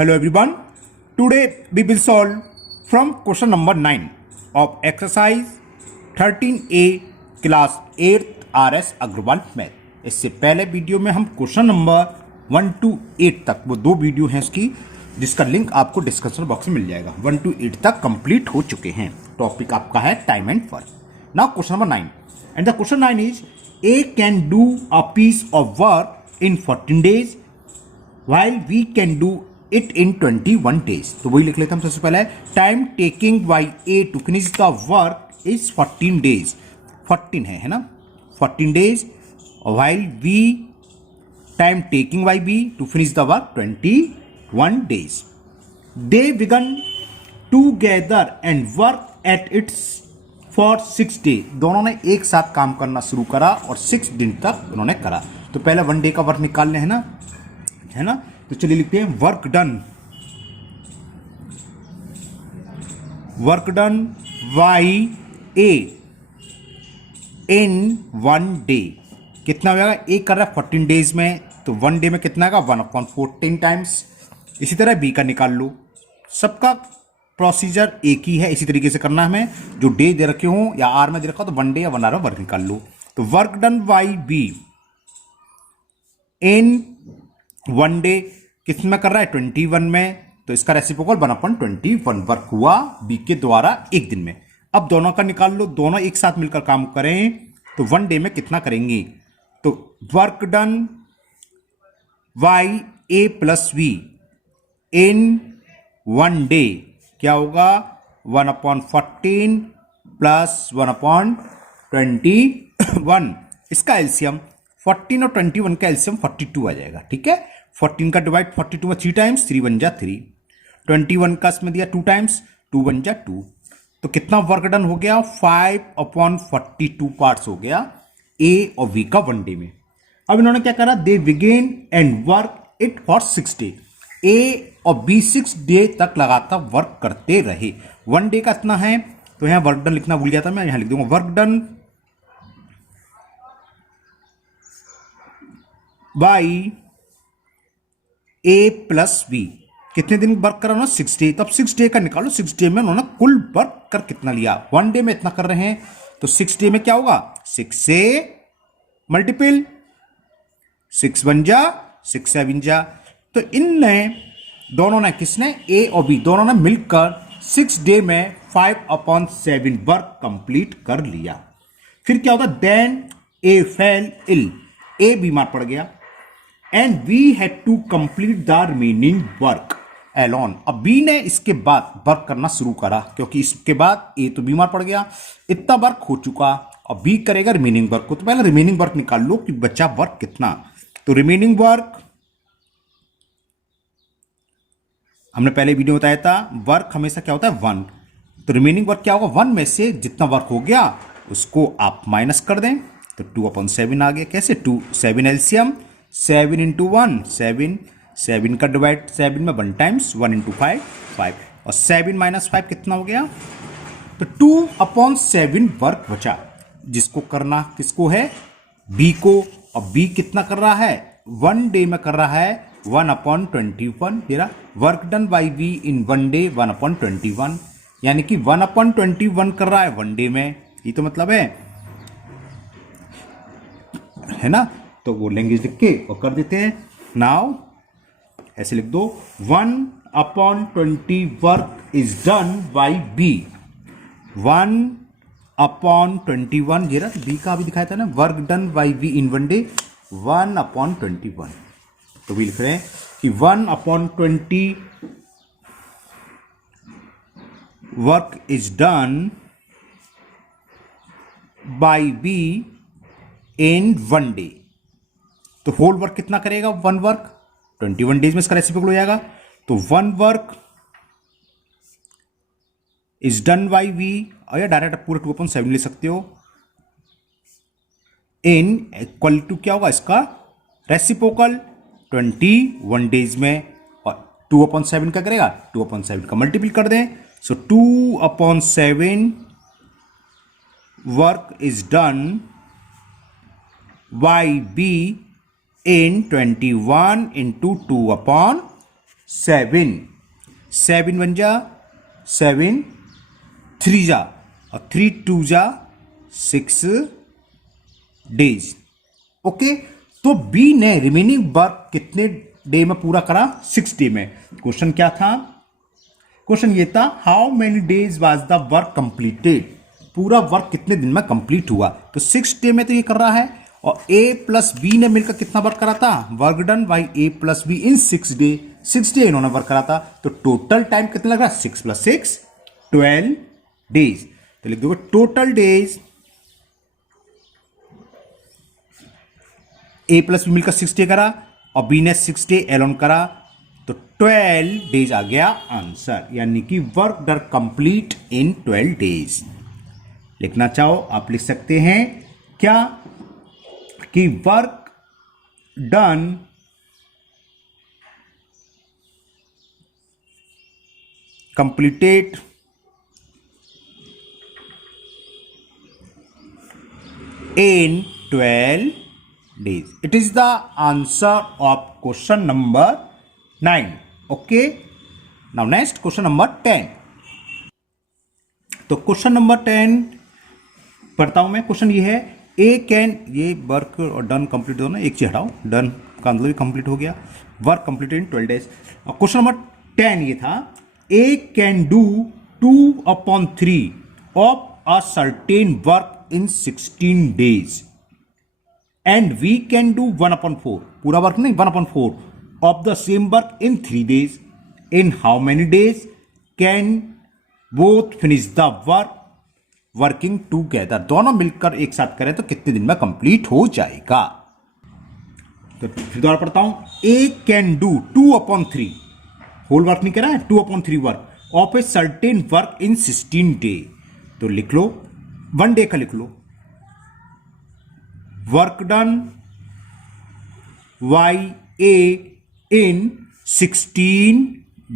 Hello everyone. Today we will solve from question number 9 of exercise 13A class 8th RS Agarwal math. इससे पहले video में हम question number 1 to 8 तक, वो दो वीडियो हैं उसकी, जिसका लिंक आपको डिस्क्रिप्शन बॉक्स में मिल जाएगा। 1 to 8 तक कंप्लीट हो चुके हैं। टॉपिक आपका है time and work. Now question number 9 and the question 9 is A can do a piece of work in 14 days while we can do it in 21 days। तो वही लिख लेते हैं हम सबसे पहले। Time taking by A to finish the work is 14 days। 14 है ना, 14 days। while we time taking by B to finish the work 21 days। they began together and work at its for 6 days। दोनों ने एक साथ काम करना शुरू करा और 6 दिन तक उन्होंने करा। तो पहले 1 day का वर्क निकालने है ना, तो चलिए लिखते हैं work done by A in 1 day। कितना हो जाएगा? ए कर रहा है 14 days में, तो 1 day में कितना आएगा? 1/14 टाइम्स। इसी तरह बी का निकाल लो। सबका प्रोसीजर एक ही है, इसी तरीके से करना है हमें। जो डे दे रखे हो या आर में दे रखा हो तो 1 day या 1 hour वर्क निकाल लो। तो work done by B in 1 day किसमें कर रहा है? 21 में, तो इसका रेसिप्रोकल 1/21 वर्क हुआ बी के द्वारा एक दिन में। अब दोनों का निकाल लो। दोनों एक साथ मिलकर काम करें तो 1 day में कितना करेंगे? तो work done by A plus B in 1 day क्या होगा? 1/14 प्लस 1/21। इसका एलसीएम 14 और 21 का एलसीएम 42 आ जाएगा। ठीक है, 14 का डिवाइड 42 में 3 टाइम्स, 3 1 जा 3। 21 का इसमें दिया 2 टाइम्स, 2 1 जा 2। तो कितना वर्क डन हो गया? 5/42 पार्ट्स हो गया ए और बी का 1 day में। अब इन्होंने क्या करा? They began and work it for 6 days। A और बी 6 day तक लगातार वर्क करते रहे। 1 day का इतना है, तो यहां वर्क डन लिखना भूल गया था मैं, यहां लिख दूंगा work done by A plus B. कितने दिन वर्क करा उन्होंने? 6 day। तब 6 day का निकालो। 6 day में उन्होंने कुल वर्क कर कितना लिया? 1 day में इतना कर रहे हैं, तो 6 day में क्या होगा? 6 से मल्टीपल, 6 1 जा 6 7 जा। तो इनने दोनों ने, किसने? ए और बी दोनों ने मिलकर 6 day में 5/7 वर्क कंप्लीट कर लिया। फिर क्या होता? देन ए फेल इल। ए बीमार पड़ गया and we had to complete the remaining work alone. अब बी ने इसके बाद वर्क करना शुरू करा, क्योंकि इसके बाद ए तो बीमार पड़ गया, इतना वर्क हो चुका। अब बी करेगा रिमेनिंग वर्क को। तो पहले रिमेनिंग वर्क निकाल लो कि बचा वर्क कितना। तो रिमेनिंग वर्क हमने पहले वीडियो बताया था, वर्क हमेशा क्या होता है? 1। तो रिमेनिंग वर्क क्या होगा? 1 में से जितना वर्क हो गया उसको आप माइनस कर दें, तो 2/7 आ गया। कैसे? 2 7 एलसीएम 7 × 1 7। 7 का डिवाइड 7 में 1 टाइम्स, 1 × 5 5। और 7 - 5 कितना हो गया? तो 2/7 वर्क बचा, जिसको करना किसको है? बी को। और बी कितना कर रहा है? 1 day में कर रहा है 1/21। तेरा work done by B in 1 day 1/21, यानी कि 1/21 कर रहा है 1 day में। ये तो मतलब है ना। तो वो लैंग्वेज लिख के और कर देते हैं। नाउ ऐसे लिख दो, 1/20 work is done by B. 1/21 जरा बी का भी दिखाया था ना, work done by B in 1 day 1/21। तो भी लिख रहे हैं कि 1/20 work is done by B in 1 day। तो होल वर्क कितना करेगा? 1 वर्क 21 days में इसका रेसिप्रोकल हो जाएगा। तो 1 work is done by B, और या डायरेक्ट आप पूरा 2/7 ले सकते हो। इन इक्वल टू क्या होगा इसका रेसिप्रोकल? 21 days में। और 2/7 क्या करेगा? 2/7 का मल्टीपल कर दें। So 2/7 work is done by B in 21 into 2/7। 7, 7 1 जा 7, 3 जा और 3 2 जा 6 डेज। ओके, तो बी ने रिमेनिंग वर्क कितने डे में पूरा करा? 6 डे में। क्वेश्चन क्या था? क्वेश्चन ये था how many days was the work completed, पूरा वर्क कितने दिन में कंप्लीट हुआ? तो 6 डे में तो ये कर रहा है, और ए प्लस बी ने मिलकर कितना वर्क करा था? Work done by A plus be in 6 day. 6 day इन्होंने वर्क करा था, तो टोटल टाइम कितना लग रहा है? 6 + 6 12 डेज। तो लिख दोगे टोटल डेज ए प्लस बी मिलकर 6 डे करा और बी ने 6 डे एलोन करा, तो 12 डेज आ गया आंसर, यानी कि work done complete in 12 days. लिखना चाहो आप लिख सकते हैं क्या कि work done completed in 12 days. It is the answer of question number 9. Okay. Now next question number 10. तो क्वेश्चन नंबर 10 पढ़ता हूं मैं। क्वेश्चन ये है ए कैन, ये वर्क और डन कंप्लीट हो ना, एक चीज हटाओ, डन का मतलब कंप्लीट हो गया, वर्क कंप्लीट इन 12 डेज। और क्वेश्चन नंबर 10 ये था a can do 2/3 of a certain work in 16 days and we can do 1/4, पूरा वर्क नहीं 1/4 of the same work in 3 days. In how many days can both finish the work working together? दोनों मिलकर एक साथ करें तो कितने दिन में कंप्लीट हो जाएगा? तो फिर दोबारा पढ़ता हूं, A can do 2/3 whole work नहीं करा है, 2/3 work of A certain work in 16 day. तो लिख लो 1 डे का लिख लो, work done by A in 16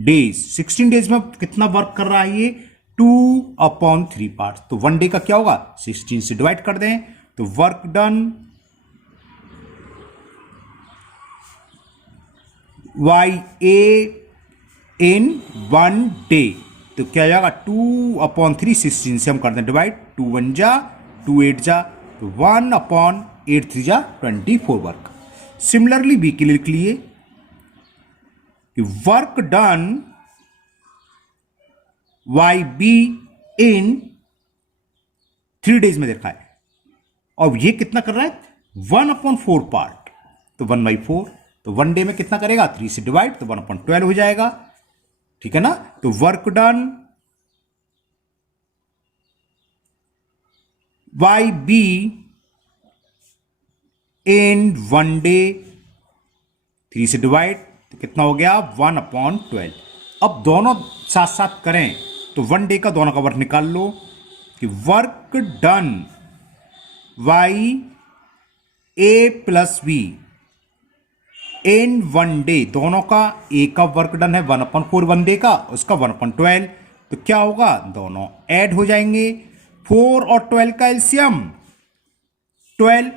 days. 16 days में कितना वर्क कर रहा है ये? 2/3 पार्ट। तो 1 डे का क्या होगा? 16 से डिवाइड कर दें, तो work done by A in 1 day, तो क्या जाएगा? 2/3 16 से हम करते हैं डिवाइड, 2 1 जा 2 8 जा, तो 1/8 3 जा 24 वर्क। सिमिलरली बी के लिए लिख लिए कि work done by B in 3 days में देखा है, और ये कितना कर रहा है? 1/4 पार्ट, तो 1/4, तो 1 डे में कितना करेगा? 3 से डिवाइड, तो 1/12 हो जाएगा, ठीक है ना? तो work done by B in 1 day, 3 से डिवाइड, तो कितना हो गया? 1/12। अब दोनों साथ साथ करें तो 1 डे का दोनों का वर्क निकाल लो कि work done by A plus B in 1 day, दोनों का ए का वर्क डन है 1/4 1 डे का, उसका 1/12, तो क्या होगा? दोनों ऐड हो जाएंगे। 4 और 12 का एलसीएम 12,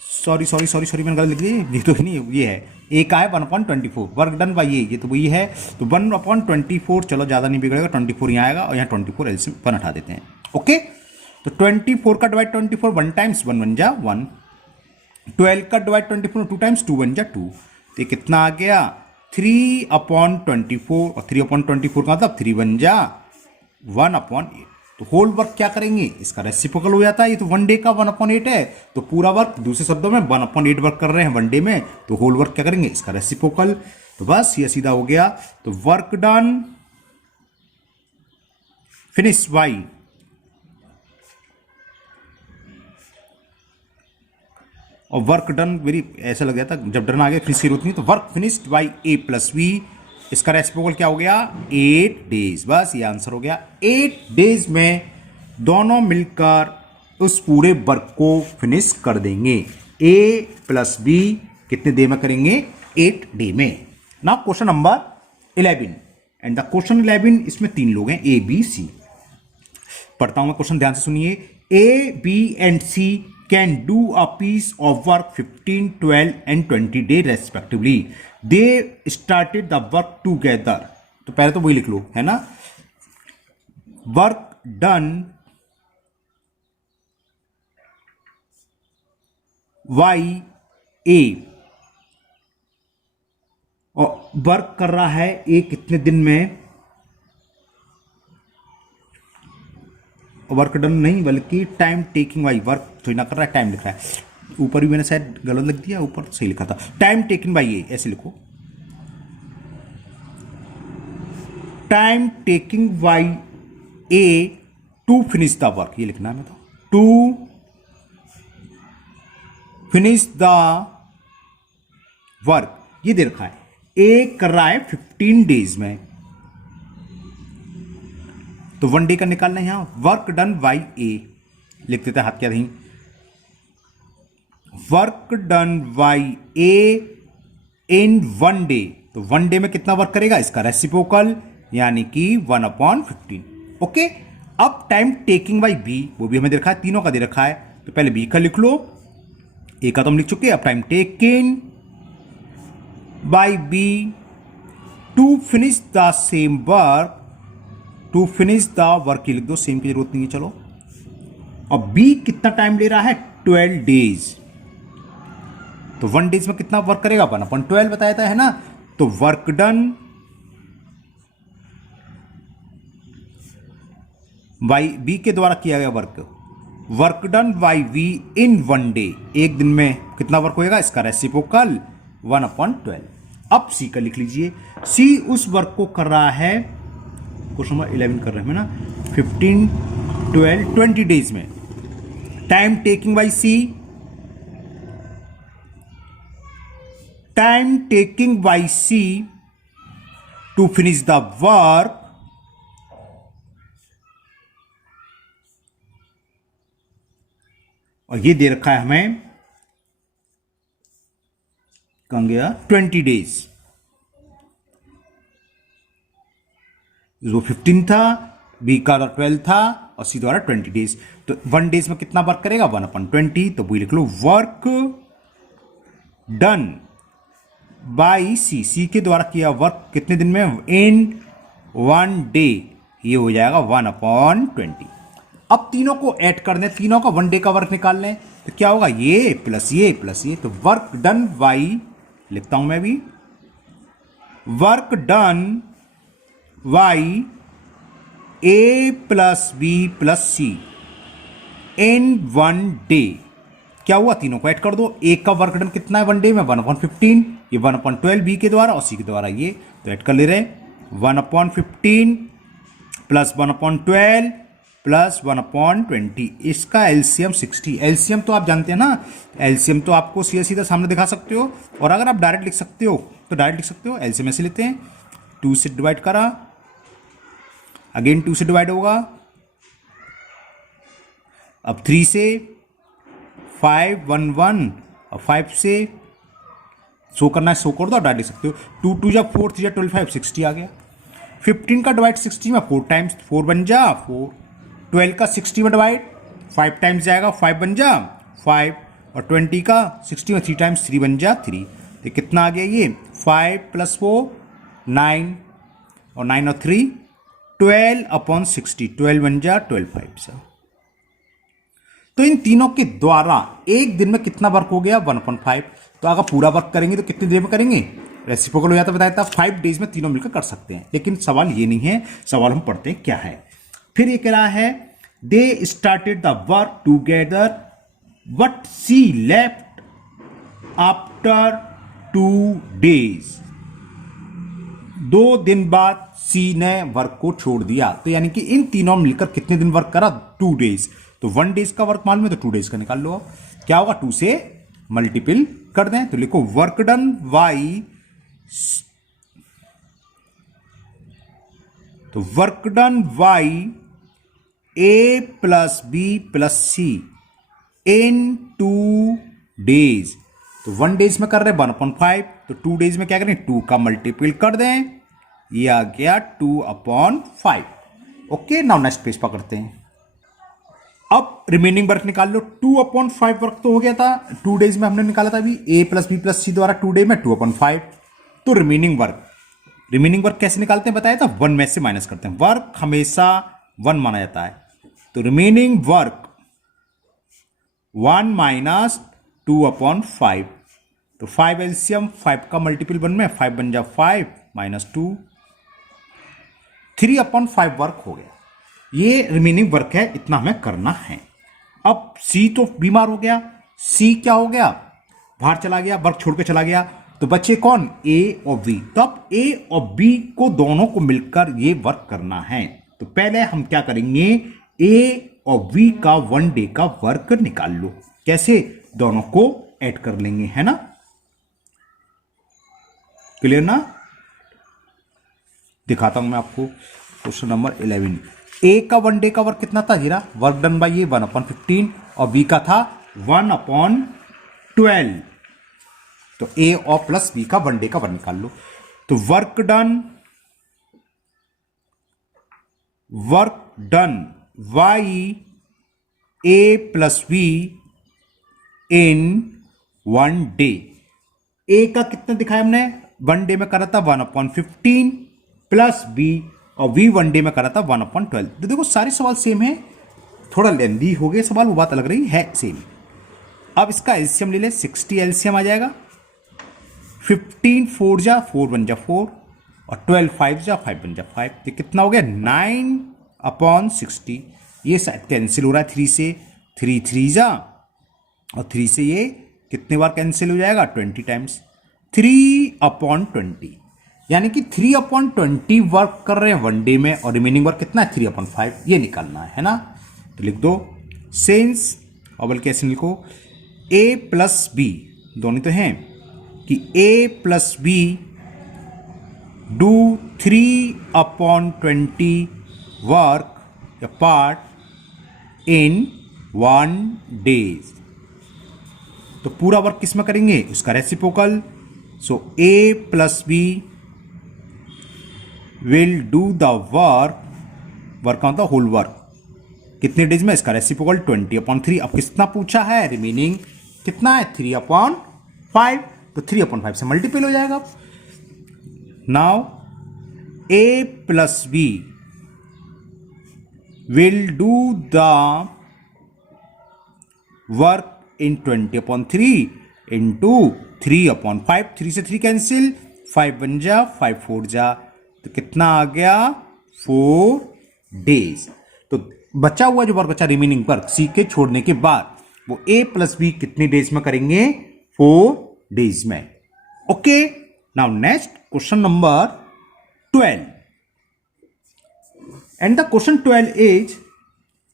सॉरी मैंने गलत लिख दी, ये तो नहीं, ये है ए का है 1/24, वर्क डन बाई ये तो वही है, तो 1/24, चलो ज़्यादा नहीं बिगड़ेगा, 24 यहाँ आएगा और यहाँ 24 एलसीएम 1 हटा देते हैं। ओके, तो 24 का डिवाइड 24 1 टाइम्स 1 1 जा 1, 12 का डिवाइड 24 2 टाइम्स 2 1 जा 2, तो कितना आ गया? 3/24, और 3/24 का मतलब 3 1 जा 1/8। तो होल वर्क क्या करेंगे? इसका रेसिप्रोकल हो जाता है, ये तो 1 डे का 1/8 है, तो पूरा वर्क दूसरे शब्दों में 1/8 वर्क कर रहे हैं 1 डे में, तो होल वर्क क्या करेंगे? इसका रेसिप्रोकल। तो बस ये सीधा हो गया। तो वर्क डन फिनिश वाई और वर्क डन वेरी ऐसा लग गया था जब डन आ गया फिनिश होती नहीं, तो work finished by A plus B, इसका रेसिप्रोकल क्या हो गया? 8 डेज। बस ये आंसर हो गया। 8 डेज में दोनों मिलकर उस पूरे वर्क को फिनिश कर देंगे। ए प्लस बी कितने डे में करेंगे? 8 डे में। Now question number 11 and the question 11, इसमें 3 लोग हैं ए बी सी। पढ़ता हूं मैं क्वेश्चन, ध्यान से सुनिए। A B and C can do a piece of work 15, 12 and 20 days respectively. They started the work together. तो पहले तो वही लिख लो, है ना, वर्क डन वाई ए, और वर्क कर रहा है ए कितने दिन में, वर्क डन नहीं बल्कि टाइम टेकिंग बाई, वर्क थोड़ी ना कर रहा है, टाइम लिख रहा है, ऊपर भी मैंने शायद गलत लिख दिया, ऊपर सही लिखा था, टाइम टेकिंग बाई ए, ऐसे लिखो, time taking by A to finish the work, ये लिखना है मैं तो, टू फिनिश द वर्क, ये दे रखा है, ए कर रहा है 15 डेज में, तो 1 डे का निकालना है यहां, वर्क डन बाई ए लिख देते हैं, हाथ क्या नहीं, work done by A in 1 day, तो 1 डे में कितना वर्क करेगा, इसका रेसिप्रोकल यानी कि 1/15। ओके, अब टाइम टेकिंग बाई बी, वो भी हमें दे रखा है, तीनों का दे रखा है, तो पहले बी का लिख लो, ए का तो हम लिख चुके हैं, अब time taking by B to finish the same work, to finish the work लिख दो, सेम की जरूरत नहीं है, चलो, और बी कितना टाइम ले रहा है, 12 डेज, तो 1 डेज में कितना वर्क करेगा, 1/12 बताया था, है ना, तो वर्क डन बाई बी के द्वारा किया गया work, work done by B in 1 day, एक दिन में कितना वर्क होएगा, इसका रेसिप्रोकल 1/12। अब सी का लिख लीजिए, सी उस वर्क को कर रहा है, क्वेश्चन नंबर 11 कर रहे हैं ना, 15, 12, 20 डेज में, time taking by C, time taking by C to finish the work, और ये दे रखा है हमें, कहां गया, 20 डेज, जो 15 था, बी का 12 था, और सी द्वारा 20 डेज, तो 1 डेज में कितना वर्क करेगा, 1/20, तो वो लिख लो, वर्क डन बाई सी, सी के द्वारा किया वर्क कितने दिन में, इन 1 डे, ये हो जाएगा 1/20। अब तीनों को ऐड कर दें, तीनों का 1 डे का वर्क निकाल लें, तो क्या होगा, ये प्लस ये प्लस ये, तो वर्क डन बाई, लिखता हूं मैं भी, work done by A plus B plus C in 1 day, क्या हुआ, तीनों को ऐड कर दो, ए का वर्क डन कितना है 1 डे में, 1/15, ये 1/12 बी के द्वारा और सी के द्वारा, ये तो ऐड कर ले रहे हैं, 1/15 प्लस 1/12 प्लस 1/20, इसका एलसीएम 60, एलसीएम तो आप जानते हैं ना, एलसीएम तो आपको सीधा सीधा सामने दिखा सकते हो, और अगर आप डायरेक्ट लिख सकते हो तो डायरेक्ट लिख सकते हो, एलसीएम ऐसे लेते हैं, 2 से डिवाइड करा, अगेन 2 से डिवाइड होगा, अब 3 से 5 1 1, और 5 से शो करना है, शो कर दो, डायरेक्ट लिख सकते हो, 2 2 जा 4 3 जा 12 5 60 आ गया, 15 का डिवाइड 60 में 4 टाइम्स, 4 बन जा 4, 12 का 60 में डिवाइड 5 टाइम्स जाएगा, 5 बन जा 5, और 20 का 60 में 3 टाइम्स 3 बन जा 3, तो कितना आ गया, ये 5 + 4 9, और 9 और 3 12/60, 12 बन जा 12 5 से, तो इन तीनों के द्वारा एक दिन में कितना वर्क हो गया, 1/5, तो अगर पूरा वर्क करेंगे तो कितनी देर में करेंगे, रेसिप्रोकल हो जाता, बताया था 5 डेज में तीनों मिलकर कर सकते हैं, लेकिन सवाल ये नहीं है, सवाल हम पढ़ते हैं क्या है, फिर ये कह रहा है, they started the work together but C left after 2 days, 2 दिन बाद सी ने वर्क को छोड़ दिया, तो यानी कि इन तीनों मिलकर कितने दिन वर्क करा, 2 डेज, तो 1 डेज का वर्क मालूम है, तो 2 डेज का निकाल लो, क्या होगा, 2 से मल्टीपल कर दें, तो लिखो वर्क डन बाई, तो work done by A plus B plus C in 2 days, तो 1 डेज में कर रहे हैं 1/5, तो 2 डेज में क्या करें, 2 का मल्टीपल कर दें, ये आ गया 2/5। ओके, नाउ नेक्स्ट पेज पकड़ते हैं। अब रिमेनिंग वर्क निकाल लो। 2/5 वर्क तो हो गया था 2 डेज में, हमने निकाला था अभी a प्लस बी प्लस सी द्वारा 2 डे में 2/5। तो रिमेनिंग वर्क कैसे निकालते हैं बताया था, 1 में से माइनस करते हैं। वर्क हमेशा 1 माना जाता है, तो रिमेनिंग वर्क 1 माइनस 2/5। तो 5 एलसीएम, 5 का मल्टीपल 1 में, 5 बन जा 5 माइनस 2, 3/5 वर्क हो गया। ये रिमेनिंग वर्क है, इतना हमें करना है। अब सी तो बीमार हो गया, सी क्या हो गया, बाहर चला गया, वर्क छोड़ के चला गया, तो बचे कौन, ए और बी। तो अब ए और बी को दोनों को मिलकर ये वर्क करना है। तो पहले हम क्या करेंगे, ए और बी का 1 डे का वर्क निकाल लो। कैसे, दोनों को ऐड कर लेंगे, है ना, क्लियर ना। दिखाता हूं मैं आपको क्वेश्चन नंबर 11। ए का 1 डे का वर्क कितना था जीरा, वर्क डन बाई ए 1/15 और बी का था 1/12। तो ए और प्लस बी का 1 डे का वर्क निकाल लो। तो work done by A plus B in 1 day. A का कितना दिखाया हमने, 1 डे में करा था 1/15 प्लस बी, और बी 1 डे में करा था 1/12। तो देखो सारे सवाल सेम है, थोड़ा लेंदी हो गए सवाल, वो बात अलग रही है, सेम। अब इसका एलसीएम ले ले, 60 एलसीएम आ जाएगा। 15 4 जा 4 बन जा 4 और 12 5 जा 5 बन जा 5। तो कितना हो गया, 9/60। ये शायद कैंसिल हो रहा है 3 से, 3 3 जा और 3 से ये कितने बार कैंसिल हो जाएगा, 20 टाइम्स, 3/20। यानी कि 3/20 वर्क कर रहे हैं 1 डे में, और रिमेनिंग वर्क कितना है, 3/5। ये निकालना है ना। तो लिख दो सिंस, और बल्कि ऐसे लिखो, a प्लस बी दोनों तो हैं कि a plus B do 3/20 work या पार्ट इन 1 डेज। तो पूरा वर्क किस में करेंगे, उसका reciprocal. So a plus B will do the work का मतलब होल वर्क कितने डेज में, इसका रेसिप्रोकल 20/3। अब कितना पूछा है, रिमेनिंग कितना है, 3/5। तो 3/5 से मल्टीपल हो जाएगा। Now a plus B will do the work in 20/3 into 3/5। 3 से 3 कैंसिल, 5 बन जा 5 4 जा, तो कितना आ गया, 4 डेज। तो बचा हुआ जो वर्क बचा, रिमेनिंग वर्क सी के छोड़ने के बाद, वो ए प्लस बी कितने डेज में करेंगे, 4 डेज में। Okay, now next question number 12। And the question 12 is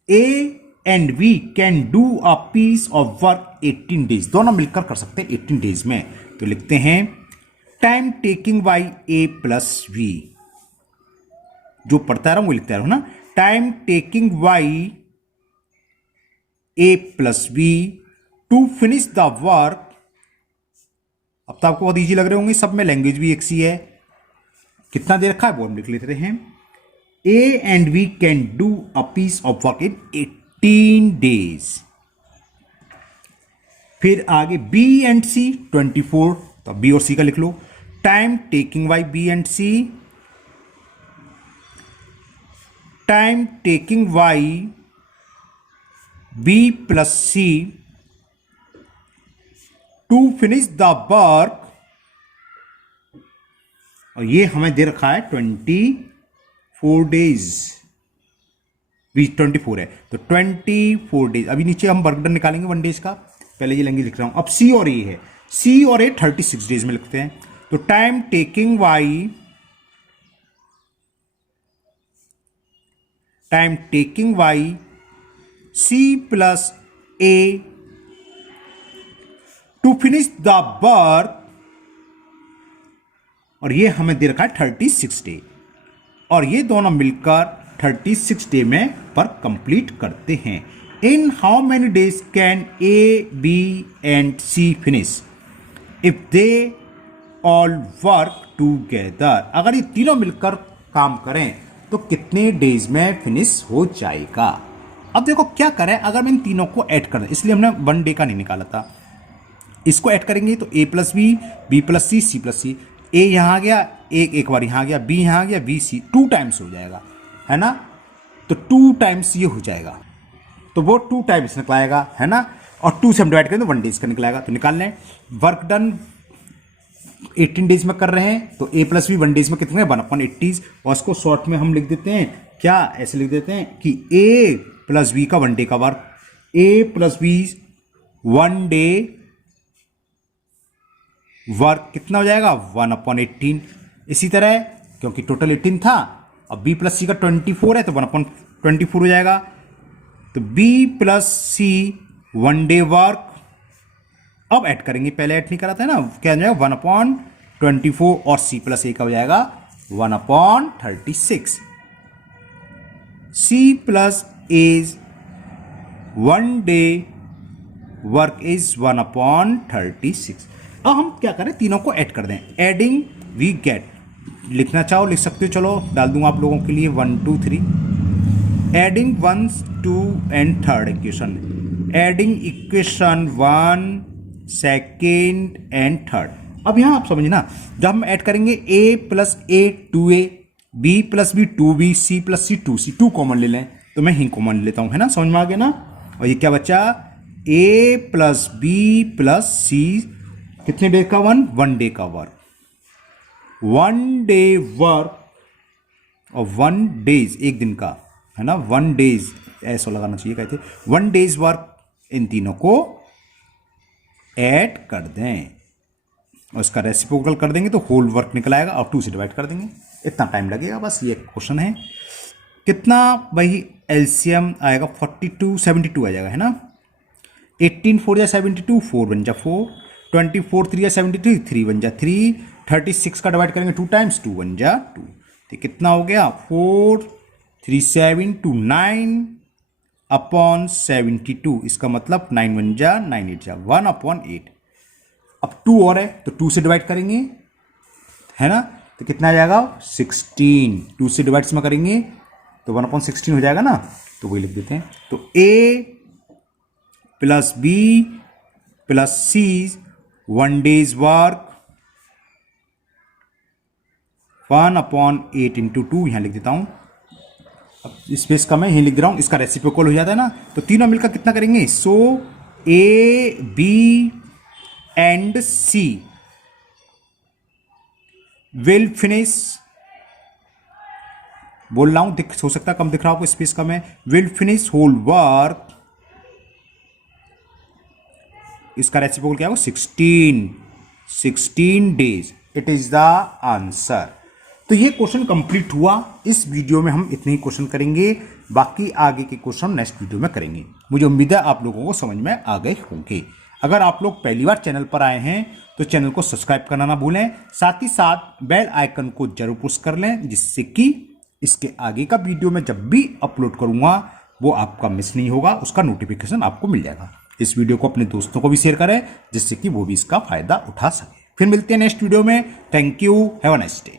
A and B can do a piece of work 18 days. दोनों मिलकर कर सकते हैं 18 डेज में। तो लिखते हैं time taking by A plus B, जो पढ़ता रहा हूं वो लिखता रहा हूं ना। Time taking by A plus B to finish the work. अब तो आपको बहुत ईजी लग रहे होंगे, सब में लैंग्वेज भी एक सी है। कितना दे रखा है वो हम लिख लेते हैं, A and B can do a piece of work in 18 days. फिर आगे बी एंड सी 24, तो बी और सी का लिख लो। Time taking by B and C, time taking by B plus C to finish the work, और ये हमें दे रखा है 24 डेज, 24 है तो 24 डेज। अभी नीचे हम वर्क डन निकालेंगे 1 डेज का, पहले ये लैंग्वेज लिख रहा हूं। अब सी और ए है, सी और ए 36 डेज में लिखते हैं। तो time taking by C plus A to finish the work, और ये हमें दे रखा है 36 डे, और ये दोनों मिलकर 36 डे में वर्क कंप्लीट करते हैं। In how many days can A B and C finish if they all work together. अगर ये तीनों मिलकर काम करें तो कितने डेज में फिनिश हो जाएगा। अब देखो क्या करें, अगर मैं इन तीनों को ऐड कर दें, इसलिए हमने 1 डे का नहीं निकाला था। इसको ऐड करेंगे तो a plus B plus c plus c, a यहाँ आ गया, एक बार यहाँ आ गया, बी यहाँ आ गया, बी सी 2 टाइम्स हो जाएगा, है ना। तो 2 टाइम्स ये हो जाएगा, तो वो 2 टाइम्स निकलाएगा, है ना। और 2 से हम डिवाइड करें तो 1 डेज का निकलाएगा। तो निकाल लें, वर्क डन 18 डेज में कर रहे हैं, तो a प्लस बी 1 डेज में कितने 1/80, और उसको शॉर्ट में हम लिख देते हैं क्या, ऐसे लिख देते हैं कि a प्लस बी का 1 डे का work, a plus B 1 day work कितना हो जाएगा 1/18। इसी तरह क्योंकि टोटल 18 था, अब b प्लस सी का 24 है तो 1/24 हो जाएगा। तो b plus C 1 day work, अब ऐड करेंगे, पहले ऐड नहीं करा था ना, क्या हो जाएगा 1/24, और c प्लस a का हो जाएगा 1/36। c plus A's 1 day work is 1/36। अब हम क्या करें, तीनों को ऐड कर दें, एडिंग वी गेट, लिखना चाहो लिख सकते हो, चलो डाल दूंगा आप लोगों के लिए 1 2 3, adding 1 2 and third equation, adding equation 1 second and third. अब यहां आप समझना, जब हम ऐड करेंगे a plus A 2a, b plus B 2b, c plus C 2c, 2 common ले लें, तो मैं ही कॉमन लेता हूं, है ना, समझ में आ गया ना। और ये क्या बचा, a प्लस बी प्लस सी, कितने डे का 1 डे का वर्क, 1 डे वर्क और 1 डेज एक दिन का, है ना, 1 डेज ऐसा लगाना चाहिए, कहते 1 डेज वर्क, इन तीनों को ऐड कर दें और इसका रेसिप्रोकल कर देंगे तो होल वर्क निकल आएगा, और 2 से डिवाइड कर देंगे, इतना टाइम लगेगा, बस ये क्वेश्चन है। कितना वही एलसीएम आएगा 42 72 आ जाएगा, है ना। 18 4 या 72, 4 बन जा 4, 24 3 या 73, 3 बन जा 3, 36 का डिवाइड करेंगे 2 टाइम्स, 2 बन जा 2, तो कितना हो गया 4 3 7 2 9/72, इसका मतलब 9 बन जा 9 8 जा 1/8। अब 2 और है तो 2 से डिवाइड करेंगे, है ना, तो कितना आ जाएगा 16, 2 से डिवाइड में करेंगे तो 1/16 हो जाएगा ना, तो वही लिख देते हैं। तो a plus B plus C 1 days work 1/8 into 2, यहां लिख देता हूं, अब स्पेस कम है, यही लिख दे रहा हूं, इसका रेसिप्रोकल हो जाता है ना, तो तीनों मिलकर कितना करेंगे, so a B and c will finish, बोल रहा हूं, हो सकता है कम दिख रहा हो, स्पेस कम है, विल फिनिश होल वर्क, इसका रेसिप्रोकल क्या होगा 16 days, it is the answer. तो ये क्वेश्चन कंप्लीट हुआ। इस वीडियो में हम इतने ही क्वेश्चन करेंगे, बाकी आगे के क्वेश्चन नेक्स्ट वीडियो में करेंगे। मुझे उम्मीद है आप लोगों को समझ में आ गए होंगे। अगर आप लोग पहली बार चैनल पर आए हैं तो चैनल को सब्सक्राइब करना ना भूलें, साथ ही साथ बेल आइकन को जरूर पुश कर लें, जिससे कि इसके आगे का वीडियो में जब भी अपलोड करूंगा वो आपका मिस नहीं होगा, उसका नोटिफिकेशन आपको मिल जाएगा। इस वीडियो को अपने दोस्तों को भी शेयर करें, जिससे कि वो भी इसका फायदा उठा सके। फिर मिलते हैं नेक्स्ट वीडियो में। Thank you, have a nice day.